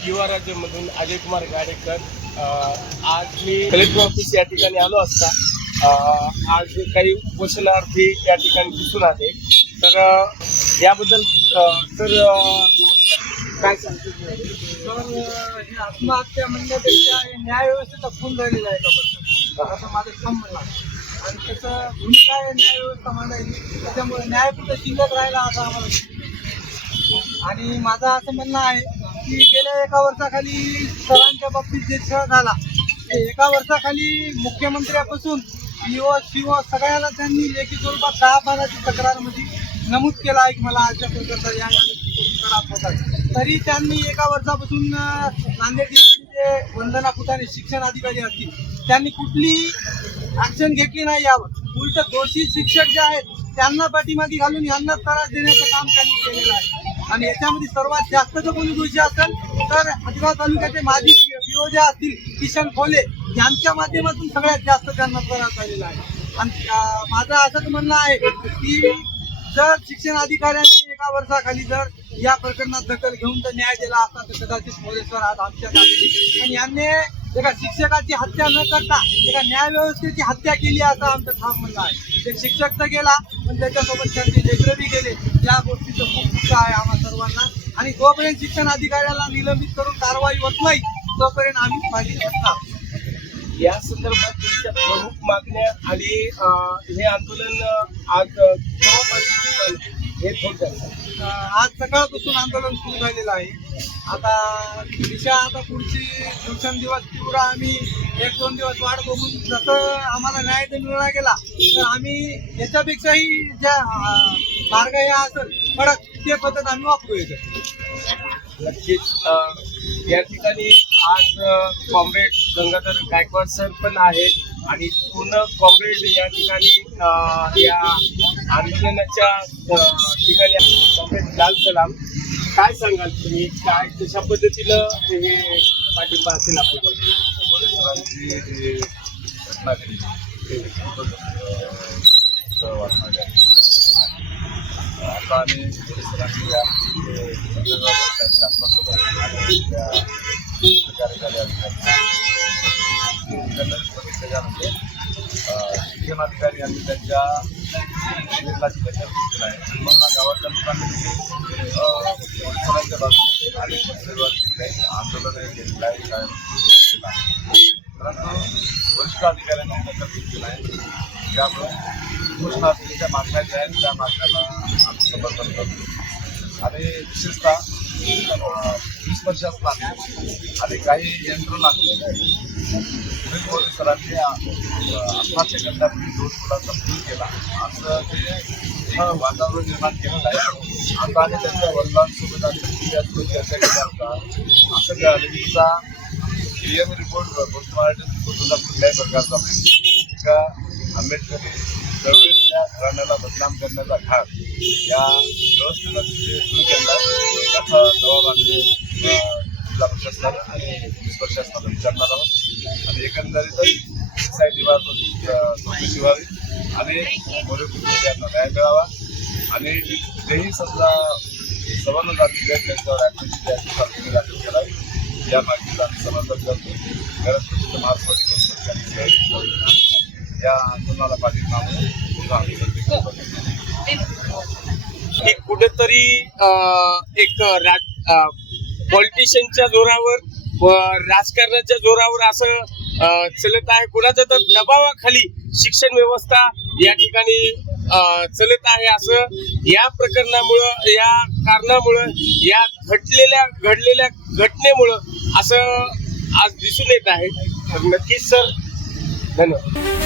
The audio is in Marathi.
युवा राज्यामधून अजय कुमार गाडेकर. आज मी कलेक्टर ऑफिस या ठिकाणी आलो असता आज काही उपोषणार्थी या ठिकाणी दिसून आले. तर याबद्दल काय सांगतो? तर हे आत्महत्या म्हणण्यापेक्षा न्याय व्यवस्थेचा खून झालेला आहे का असं माझं ठाम म्हणणं आहे. आणि त्याचं भूमिका आहे न्याय व्यवस्था मांडायची. त्याच्यामुळे न्याय कुठं शिल्लक राहिला असं आम्हाला दिसतं. आणि माझं असं म्हणणं आहे की गेल्या 1 वर्षाखाली सरांच्या बाबतीत जे छळ झाला ते 1 वर्षाखाली मुख्यमंत्र्यापासून PO सगळ्याला त्यांनी लेखी स्वरूपात 10 पानाची तक्रारमध्ये नमूद केलं आहे की मला अशा प्रकारचा या त्रास होता. तरी त्यांनी 1 वर्षापासून नांदेड जिल्ह्याचे वंदना फुटाणे शिक्षण अधिकारी असतील त्यांनी कुठली ॲक्शन घेतली नाही. यावर उलट दोषी शिक्षक जे आहेत त्यांना पाठीमागे घालून यांना त्रास देण्याचं काम त्यांनी केलेलं आहे. आणि याच्यामध्ये सर्वात जास्त जर कोणी दोषी असेल तर हदगाव तालुक्याचे माजी PO जे असतील किशन खोले यांच्या माध्यमातून सगळ्यात जास्त त्यांना त्रास झालेला आहे. आणि माझं असंच म्हणणं आहे की जर शिक्षण अधिकाऱ्यांनी 1 वर्षाखाली जर या प्रकरणात दखल घेऊन जर न्याय दिला असता तर कदाचित मोरेश्वर आज आमच्यात आले. पण यांनी एका शिक्षकाची हत्या न करता एका न्याय व्यवस्थेची हत्या केली असं आमचं ठाम म्हणणं आहे. ते शिक्षक तर गेला पण त्याच्यासोबत त्यांचे लेकरं बी गेले. या गोष्टीचं खूप दुःख आहे आम्हा सर्वांना. आणि जोपर्यंत शिक्षण अधिकाऱ्याला निलंबित करून कारवाई होत नाही तोपर्यंत आम्ही मागे हटणार. या संदर्भात तुमच्या प्रमुख मागण्या आणि हे आंदोलन आज केव्हापासून हे थोडक्यात आज सकाळपासून आंदोलन सुरू झालेलं आहे. आता पुढची दिवसेंदिवस तीव्र आम्ही 1-2 दिवस वाट बघून जसं आम्हाला न्याय जर मिळाला गेला तर आम्ही याच्यापेक्षाही ज्या मार्ग या असेल कडक ते पद्धत आम्ही वापरू येतो. नक्कीच या ठिकाणी आज कॉम्रेड गंगाधर गायकवाड सर पण आहेत आणि पूर्ण कॉम्रेड या ठिकाणी या आंदोलनाच्या ठिकाणी कॉम्रेड लाल सलाम. काय सांगाल तुम्ही? काय कशा पद्धतीनं हे पाठिंबा असेल आपल्याला? आता आम्ही पोलिसांनी या शासनासोबत आणि त्या कार्यकारी त्याच्यामध्ये शिक्षण अधिकारी यांनी त्यांच्या निर्णयाची दखल घेतली आहे. मग गावातल्या लोकांनी पोलिसांच्या बाजूने आणि काही आंदोलन केलेलं आहे. परंतु वरिष्ठ अधिकाऱ्यांनी दखल घेतलेलं आहे. त्यामुळे घोषणाच्या मागण्या ज्या आहेत त्या मागण्याला आम्ही समर्थन करतो. आणि विशेषतः 20 वर्ष असतात आणि काही यंत्रणा सरांनी आत्महत्या करण्यापूर्वी 2 मुलांचा खून केला असं ते वातावरण निर्माण केलेलं आहे. आता आणि त्यांच्या वडिलांसोबत आणि चर्चा केल्या होता असं कळालं की तिचा PM रिपोर्ट पोस्टमार्टम रिपोर्टला कुठल्याही प्रकारचा नाही. एका आंबेडकरी चळवळीच्या घराण्याला बदनाम करण्याचा घाट या व्यवस्थेला सुरू केला याचा जबाब आम्ही जिल्हा प्रशासनाला आणि पोलीस प्रशासनाला विचारणार आहोत. आणि एकंदरीतच सोसायटीमार्फत चौकशी व्हावी आणि मोरे कुटुंबियांना न्याय मिळावा. आणि कुठेही समजा सवर्ण जातीच्या त्यांच्यावर ॲक्टिव्हिटी दाखल करावी या मागणीला आम्ही समर्थन करतो. गरज महाराष्ट्र या आंदोलनाला पाठिंबा की कुठेतरी एक पॉलिटिशियनच्या जोरावर व राजकारणाच्या जोरावर असं चलत आहे. कुणाच्या तर दबावाखाली शिक्षण व्यवस्था या ठिकाणी चलत आहे असं या प्रकरणामुळं या कारणामुळं या घडलेल्या घटनेमुळं असं आज दिसून येत आहे. नक्कीच सर, धन्यवाद.